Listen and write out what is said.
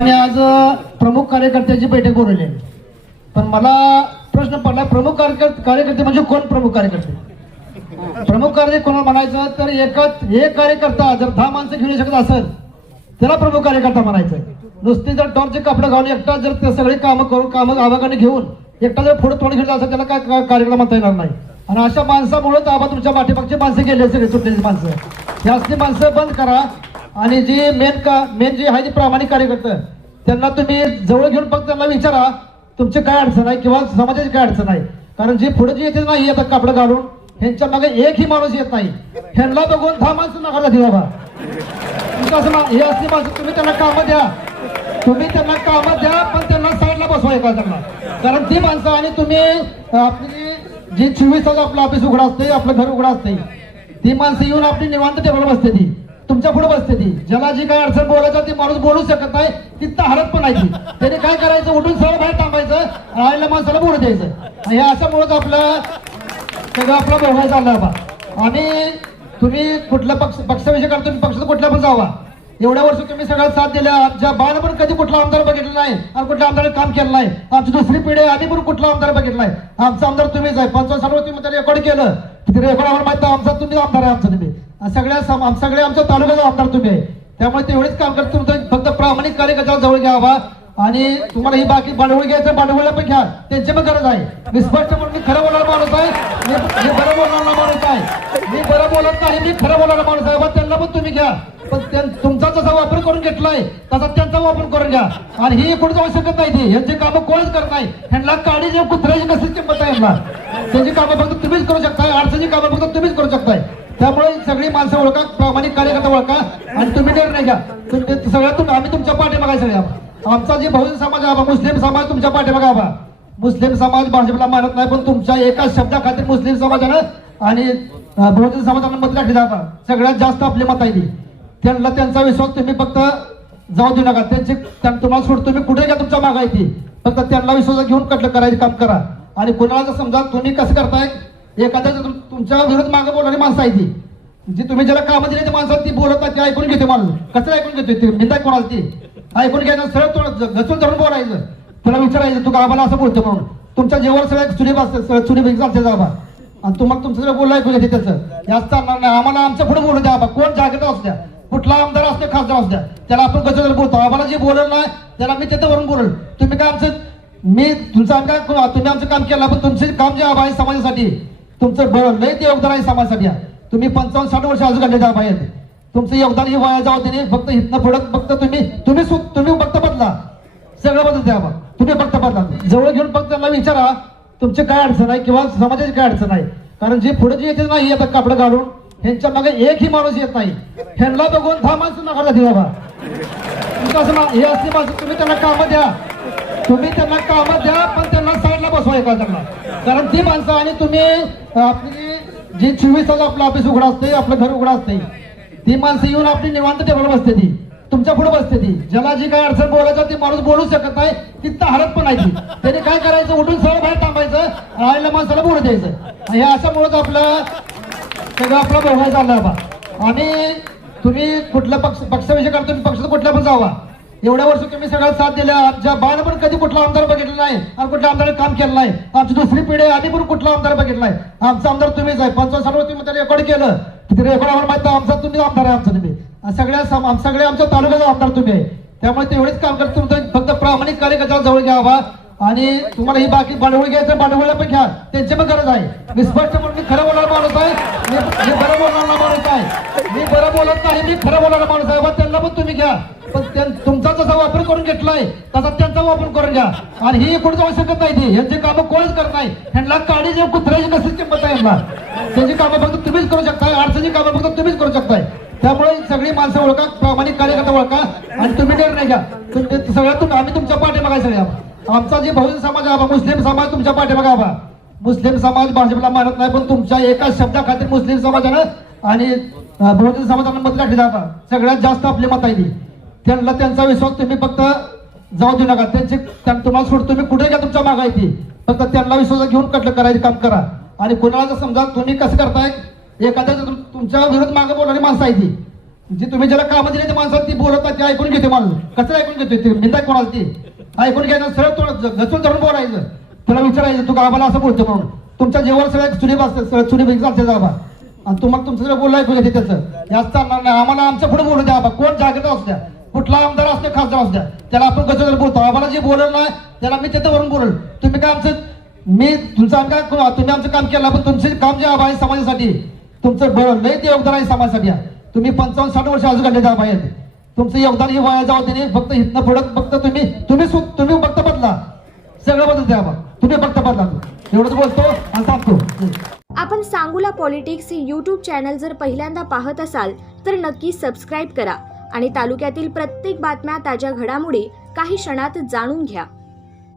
आणि आज प्रमुख कार्यकर्त्याची बैठक बोलवली आहे. पण मला प्रश्न पडला, प्रमुख कार्यकर्ते म्हणजे कोण? प्रमुख कार्यकर्ते प्रमुख कार्यकर्ते कोणाला म्हणायचं तर एक कार्यकर्ता जर 10 माणसं घेऊ शकत असेल त्याला प्रमुख कार्यकर्ता म्हणायचं. नुसती जर टॉर्चचे कपडे घालून एकटा जर ते सगळे कामं आवागाने घेऊन एकटा जर पुढे तोंड घेतलं असेल त्याला काय कार्यक्रम म्हणता येणार नाही. आणि अशा माणसामुळेच आबा तुमच्या पाठीमागची माणसं गेले, सगळे सुटलेली माणसं. ही असली माणसं बंद करा. आणि जी मेन जी आहे जी प्रामाणिक कार्यकर्ते त्यांना तुम्ही जवळ घेऊन फक्त त्यांना विचारा तुमची काय अडचण आहे किंवा समाजाची काय अडचण आहे. कारण जी पुढे जी येते नाही आता कपडे घालून ह्यांच्या मागे एकही माणूस येत नाही. ह्यांना बघून 10 माणसं नकार जाते बाबा. असं हे असली माणसं तुम्ही त्यांना कामं द्या, पण त्यांना साईडला बसवा एका त्यांना. कारण ती माणसं आणि तुम्ही आपली जी 24 तास आपलं ऑफिस उघडं असते, आपलं घर उघडं असते, ती माणसं येऊन आपली निवांत टेबल बसते, ती तुमच्या पुढे बसते. ती ज्याला जी काय अडचण बोलायचं ती माणूस बोलू शकत नाही, तिथं हरत पण नाही. त्याने काय करायचं, उठून सरळ बाहेर थांबायचं, राहिल्या माणसाला बोलू द्यायचं. हे अशामुळेच आपलं सगळं आपला व्यवहार चालला बा. आणि तुम्ही कुठल्या पक्षाविषयी करा, तुम्ही पक्षात कुठल्या पण जावा. एवढ्या वर्ष तुम्ही सगळ्या साथ दिल्या. आमच्या बाण पण कधी कुठला आमदार बघितला नाही आणि कुठल्या आमदार काम केलं नाही. आमची दुसरी पिढी आधी पण कुठला आमदार बघितला नाही. आमचा आमदार तुम्हीच आहे. 55 साली तुम्ही रेकॉर्ड केलं, ते रेकॉर्ड आम्हाला माहिती, आमचा तुम्ही आमदार आहे. आमचा तुम्ही सगळे आमच्या तालुक्याचा आमदार तुम्ही आहे. त्यामुळे तेवढेच काम करत तुमचं फक्त प्रामाणिक कार्यकर्त्याला जवळ घ्यावा. आणि तुम्हाला ही बाकी भांडवल घ्यायचं, भांडवळला पण घ्या, त्यांची पण गरज आहे. मी स्पष्ट म्हणून मी खरं बोलणारा माणूस आहे, मी बरं बोलणारा माणूस आहे, मी बरं बोलत नाही, मी खरं बोलणारा माणूस आहे. त्यांना पण तुम्ही घ्या, पण तुमचा जसा वापर करून घेतलाय तसा त्यांचा वापर करून घ्या. आणि ही पुढे जाऊ शकत नाही. ती यांची कामं कोणच करत नाही. ह्यांना काळी जे कुत्र्याची कशी किंमत आहे ह्यांना. त्यांची कामं फक्त तुम्हीच करू शकताय, अडचणीची कामं फक्त तुम्हीच करू शकताय. त्यामुळे सगळी माणसं ओळखा, प्रामाणिक कार्यकर्ता ओळखा आणि तुम्ही निर्णय घ्या. सगळ्यातून आम्ही तुमच्या पाठीमागे सगळ्या. आमचा जे बहुजन समाज आहे, मुस्लिम समाज तुमच्या पाठीमागे आबा. मुस्लिम समाज भाजपला मानत नाही, पण तुमच्या एका शब्दाखातीर मुस्लिम समाजानं आणि बहुजन समाजानं मत टाकली जातात. सगळ्यात जास्त आपली मत आहे ती. त्यांना त्यांचा विश्वास तुम्ही फक्त जाऊ देऊ नका. तुम्हाला सोड, तुम्ही कुठे घ्या, तुमच्या मागे आहे ती. फक्त त्यांना विश्वास घेऊन कटलं करायचं काम करा. आणि कोणाला समजा तुम्ही कसं करताय, एखाद्या तुमच्या विरोध मागे बोलणारी माणसं आहे ती, जी तुम्ही ज्याला कामं दिली ती माणसं ती बोलत नाही, ती ऐकून घेते माणूस. कसं ऐकून घेते ती निंदा कोणाला ती ऐकून घ्यायचं, सरळ घचून धरून बोलायचं. तुला विचारायचं तू गावाला असं बोलतो म्हणून. तुमच्या जेवण सगळ्या चुरी बसते, चुरी चालते जाबा. आणि तुम्हाला तुमचं सगळं बोललं ऐकून घेते त्याचं. याच चालणार नाही. आम्हाला आमच्या पुढे बोलू द्या. कोण जागृत असू द्या, कुठला आमदार असतो, खासदार असू द्या, त्याला आपण कसं बोलतो. आम्हाला जे बोललं नाही त्याला मी तिथं वरून बोलल. तुम्ही काय आमचं तुम्ही आमचं काम केलं, पण तुमचे काम जे आहे समाजासाठी तुमचं लय ते योगदान आहे समाजासाठी. तुम्ही 55-60 वर्ष अजून घडले जा बाहेर. तुमचं योगदान हे वाया जाऊ दे. फक्त इथनं पुढं फक्त तुम्ही फक्त बदला, सगळं बदल द्या. तुम्ही फक्त बदला, जवळ घेऊन फक्त त्यांना विचारा तुमची काय अडचण आहे किंवा समाजाची काय अडचण आहे. कारण जे पुढे जे येते नाही आता कपडे घालून ह्यांच्या मागे एकही माणूस येत नाही. ह्यांना बघून 10 माणसं नकार जाते बाबा. हे असली माणसं तुम्ही त्यांना कामं द्या, पण त्यांना साईडला बसवा एका त्यांना. कारण ती माणसं आणि तुम्ही आपली जी 24 तास आपलं ऑफिस उघडं असते, आपलं घर उघडं असते, ती माणसं येऊन आपली निवांत टेबल बसते, ती तुमच्या पुढे बसते. ती ज्याला जी काय अडचण बोलायचं ती माणूस बोलू शकत नाही, तिथं हरत पण नाही. त्याने काय करायचं, उठून सरळ बाहेर थांबायचं, राहिल्या माणसाला बोलू द्यायचं. हे अशामुळेच आपलं सगळं आपला व्यवहार चालला बा. आणि तुम्ही कुठल्या पक्षाविषयी करा, तुम्ही पक्षात कुठल्या पण जावा. एवढ्या वर्ष तुम्ही सगळ्या साथ दिल्या. आमच्या बाण पण कधी कुठला आमदार बघितला नाही आणि कुठल्या आमदार काम केलं नाही. आमची दुसरी पिढी आधी पण कुठला आमदार बघितला नाही. आमचा आमदार तुम्हीच आहे. 55 साली तुम्ही रेकॉर्ड केलं, ते रेकॉर्ड आम्हाला माहिती, आमचा तुम्ही आमदार आहे. आमचा तुम्ही सगळे आमच्या तालुक्याचा आमदार तुम्ही आहे. त्यामुळे तेवढेच काम करत तुमचं फक्त प्रामाणिक कार्यकर्त्याला जवळ घ्यावा. आणि तुम्हाला ही बाकी भांडवल घ्यायचं, भांडवळला पण घ्या, त्यांची पण गरज आहे. मी स्पष्ट म्हणून मी खरं बोलणारा माणूस आहे, मी बरं बोलणारा माणूस आहे, मी बरं बोलत नाही, मी खरं बोलणारा माणूस आहे. त्यांना पण तुम्ही घ्या, पण तुमचा जसा वापर करून घेतलाय तसा त्यांचा वापर करून घ्या. आणि ही पुढे जाऊ शकत नाही. ती यांची कामं कोणच करत नाही. ह्यांना काळी जे कुत्र्याची कशी किंमत आहे ह्यांना. त्यांची कामं फक्त तुम्हीच करू शकताय, अडचणीची कामं फक्त तुम्हीच करू शकताय. त्यामुळे सगळी माणसं ओळखा, प्रामाणिक कार्यकर्ता ओळखा आणि तुम्ही निर्णय घ्या. सगळ्यातून आम्ही तुमच्या पाठीमागे सगळ्या. आमचा जे बहुजन समाज आहे, मुस्लिम समाज तुमच्या पाठीमागे आबा. मुस्लिम समाज भाजपला मानत नाही, पण तुमच्या एका शब्दाखातीर मुस्लिम समाजानं आणि बहुजन समाजानं मत टाकली जातात. सगळ्यात जास्त आपली मत आहे ती. त्यांना त्यांचा विश्वास तुम्ही फक्त जाऊ देऊ नका. तुम्हाला सोड, तुम्ही कुठे घ्या, तुमच्या मागे आहे ती. फक्त त्यांना विश्वास घेऊन कटलं करायचं काम करा. आणि कोणाला समजा तुम्ही कसं करताय, एखाद्या तुमच्या विरोध मागे बोलणारी माणसं आहे ती, जे तुम्ही ज्याला कामं दिले ते माणसाला ती बोलत नाही, ते ऐकून घेते माणूस. कसं ऐकून घेतोय ते निंदा कोणाला ती ऐकून घ्यायचं, सरळ तोंड घसून धरून बोलायचं. त्याला विचारायचं तू आम्हाला असं बोलतो म्हणून. तुमच्या जेवण सगळ्या चुलीब असते, चुलीब चालते बाबा. आणि तुम्हाला तुमचं सगळं बोलणं ऐकून घेते त्याचं. याच चालणार नाही. आम्हाला आमच्या पुढे बोलू द्या बाबा. कोण जागृत असू द्या, कुठला आमदार असू द्या, खासदार असू द्या, त्याला आपण कसं बोलतो. आम्हाला जे बोललं नाही त्याला मी तिथे वरून बोलल. तुम्ही काय आमचं मी तुमचं काय तुम्ही आमचं काम केलं, पण तुमचे काम जे आहे समाजासाठी तुमचं लय ते योगदान आहे समाजासाठी. तुम्ही 55-60 वर्ष अजून काढले आबा आहेत. तुमचं योगदान हे वाया जाऊ दे. फक्त इथनं पुढं फक्त तुम्ही फक्त बदला, सगळं बदल द्या बा. तुम्ही फक्त बदला. एवढंच बोलतो आणि सांगतो. आपण सांगूला पॉलिटिक्स हे यूट्यूब चॅनल जर पहिल्यांदा पाहत असाल तर नक्की सबस्क्राईब करा आणि तालुक्यातील प्रत्येक बातम्या, ताज्या घडामोडी काही क्षणात जाणून घ्या.